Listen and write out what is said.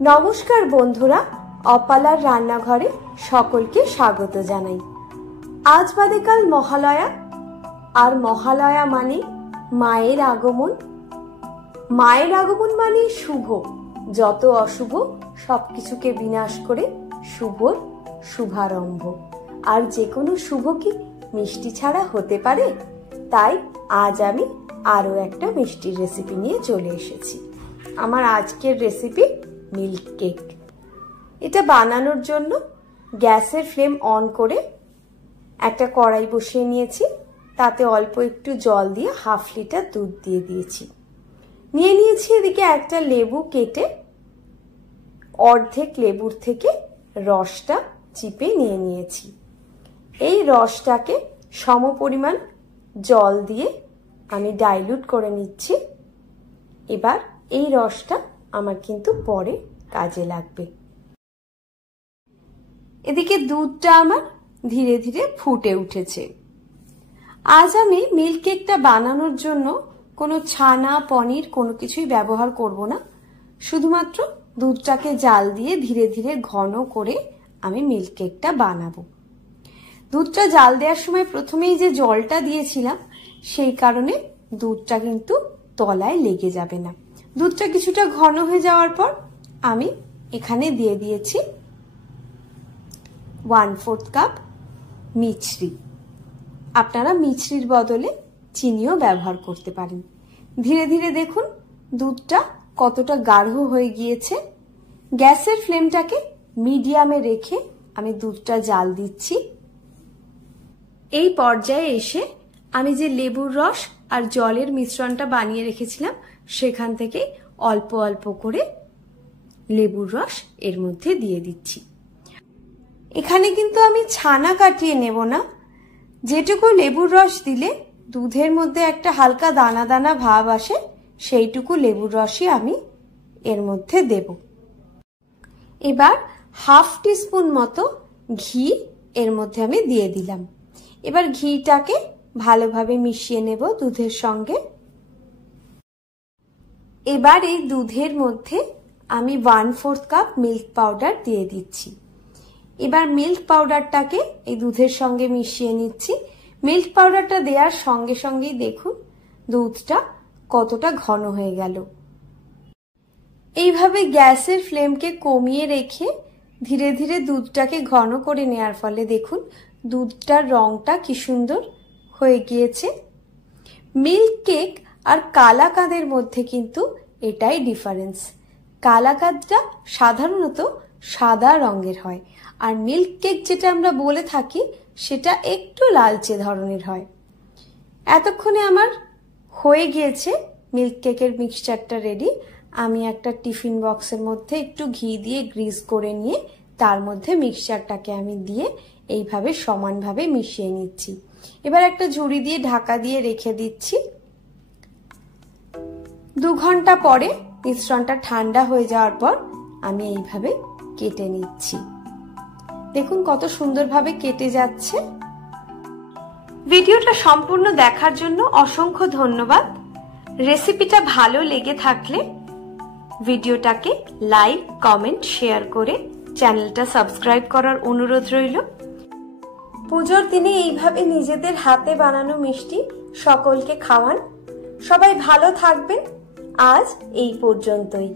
নমস্কার বন্ধুরা, অপালার রান্নাঘরে সকলকে স্বাগত জানাই। আজ বাদে কাল মহালয়া, আর মহালয়া মানে মায়ের আগমন। মায়ের আগমন মানে শুভ, যত অশুভ সবকিছুকে বিনাশ করে শুভর শুভারম্ভ। আর যে কোনো শুভ কি মিষ্টি ছাড়া হতে পারে? তাই আজ আমি আরো একটা মিষ্টির রেসিপি নিয়ে চলে এসেছি। আমার আজকের রেসিপি মিল্ক কেক। এটা বানানোর জন্য গ্যাসের ফ্লেম অন করে একটা কড়াই বসিয়ে নিয়েছি। তাতে অল্প একটু জল দিয়ে হাফ লিটার দুধ দিয়ে দিয়েছি। নিয়ে নিয়েছি এদিকে একটা লেবু কেটে অর্ধেক লেবুর থেকে রসটা চিপে নিয়ে নিয়েছি। এই রসটাকে সমপরিমাণ জল দিয়ে আমি ডাইলুট করে নিচ্ছি। এবার এই রসটা আমার কিন্তু পরে কাজে লাগবে। এদিকে দুধটা আমার ধীরে ধীরে ফুটে উঠেছে। আজ আমি মিল্ক কেকটা বানানোর জন্য কোনো ছানা পনির কোনো কিছুই ব্যবহার করব না। শুধুমাত্র দুধটাকে জাল দিয়ে ধীরে ধীরে ঘন করে আমি মিল্ক কেকটা বানাবো। দুধটা জাল দেওয়ার সময় প্রথমেই যে জলটা দিয়েছিলাম সেই কারণে দুধটা কিন্তু তলায় লেগে যাবে না। দুধটা কিছুটা ঘন হয়ে যাওয়ার পর আমি এখানে দিয়ে দিয়েছি 1/4 কাপ মিছরি। আপনারা মিছরির বদলে চিনিও ব্যবহার করতে পারেন। ধীরে ধীরে দেখুন দুধটা কতটা গাঢ় হয়ে গিয়েছে। গ্যাসের ফ্লেমটাকে মিডিয়ামে রেখে আমি দুধটা জাল দিচ্ছি। এই পর্যায়ে এসে আমি যে লেবুর রস আর জলের মিশ্রণটা বানিয়ে রেখেছিলাম সেখান থেকে অল্প অল্প করে লেবুর রস এর মধ্যে দিয়ে দিচ্ছি। এখানে কিন্তু আমি ছানা কাটিয়ে নেব না। যেটুকু লেবুর রস দিলে দুধের মধ্যে একটা হালকা দানা দানা ভাব আসে, সেইটুকু লেবুর রসই আমি এর মধ্যে দেব। এবার হাফ টিস্পুন মতো ঘি এর মধ্যে আমি দিয়ে দিলাম। এবার ঘিটাকে ভালোভাবে মিশিয়ে নেব দুধের সঙ্গে। এবার এই দুধের মধ্যে আমি 1/4 কাপ মিল্ক পাউডার দিয়ে দিচ্ছি। এবার মিল্ক পাউডারটাকে এই দুধের সঙ্গে মিশিয়ে নিচ্ছি। মিল্ক পাউডারটা দেওয়ার সঙ্গে সঙ্গেই দেখুন দুধটা কতটা ঘন হয়ে গেল। এইভাবে গ্যাসের ফ্লেমকে কমিয়ে রেখে ধীরে ধীরে দুধটাকে ঘন করে নেওয়ার ফলে দেখুন দুধটার রংটা কি সুন্দর হয়ে গিয়েছে। মিল্ক কেক আর কালাকাঁদের মধ্যে কিন্তু এটাই ডিফারেন্স। কালাকাঁদটা সাধারণত সাদা রঙের হয়, আর মিল্ক কেক যেটা আমরা বলে থাকি সেটা একটু লালচে ধরনের হয়। এতক্ষণে আমার হয়ে গিয়েছে মিল্ক কেকের মিক্সচারটা রেডি। আমি একটা টিফিন বক্সের মধ্যে একটু ঘি দিয়ে গ্রিস করে নিয়ে তার মধ্যে মিক্সচারটাকে আমি দিয়ে এইভাবে সমানভাবে মিশিয়ে নিচ্ছি। এবার একটা ঝুড়ি দিয়ে ঢাকা দিয়ে রেখে দিচ্ছি। 2 ঘন্টা পরে মিশ্রণটা ঠান্ডা হয়ে যাওয়ার পর আমি এইভাবে কেটে নিচ্ছি। দেখুন কত সুন্দরভাবে কেটে যাচ্ছে। ভিডিওটা সম্পূর্ণ দেখার জন্য অসংখ্য ধন্যবাদ। রেসিপিটা ভালো লেগে থাকলে ভিডিওটাকে লাইক, কমেন্ট, শেয়ার করে চ্যানেলটা সাবস্ক্রাইব করার অনুরোধ রইল। পুজোর দিনে এইভাবে নিজেদের হাতে বানানো মিষ্টি সকলকে খাওয়ান। সবাই ভালো থাকবেন। আজ এই পর্যন্তই।